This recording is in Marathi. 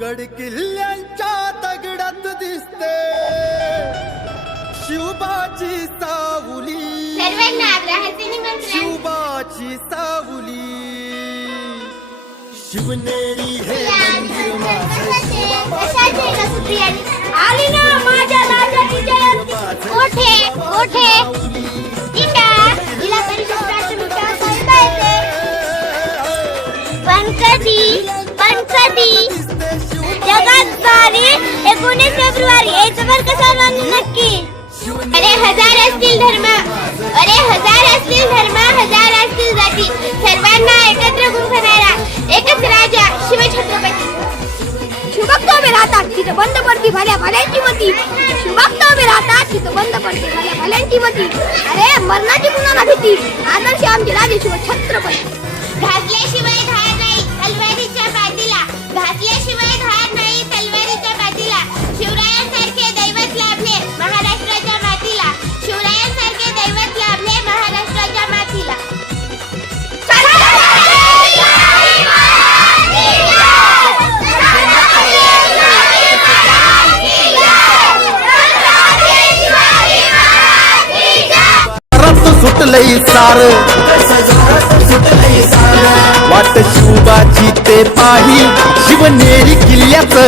गड किल्ल्यांच्या दगडात दिसते शिवबाची सावली, शिवबाची सावली. शिवनेरी हे मंदिर आली ना माझ्या राजाची जयंती. मोठे मोठे इंडा जिल्हा परिषद प्राथमिक शाळा येते. पण कधी जगात झाली 19 फेब्रुवारी यायचं बरं का सर्वांनी नक्की. अरे हजार असतील धर्म, हजार असतील जाती, सर्वांना एकत्र गुंफणारा एकच राजा शिवछत्रपती. शिवभक्त उभे राहतात तिथं बंद पडती भल्या भल्यांची मती. शिवभक्त उभे राहतात तिथं बंद पडते भल्या भल्यांची मती. अरे मरणाची कुणाला भीती, आदर्श आमचे राजे शिवछत्रपती. घातल्याशिवाय धार नाही तलवारीच्या पाठीला, घातल्याशिवाय धार नाही तलवारीच्या पाठीला. शिवरायांसारखे दैवत लाभले महाराष्ट्राच्या मातीला, शिवरायांसारखे दैवत लाभले महाराष्ट्राच्या मातीला. सुटलई सार वाट शिवबाची ते पाही शिवनेरी किल्ल्याचं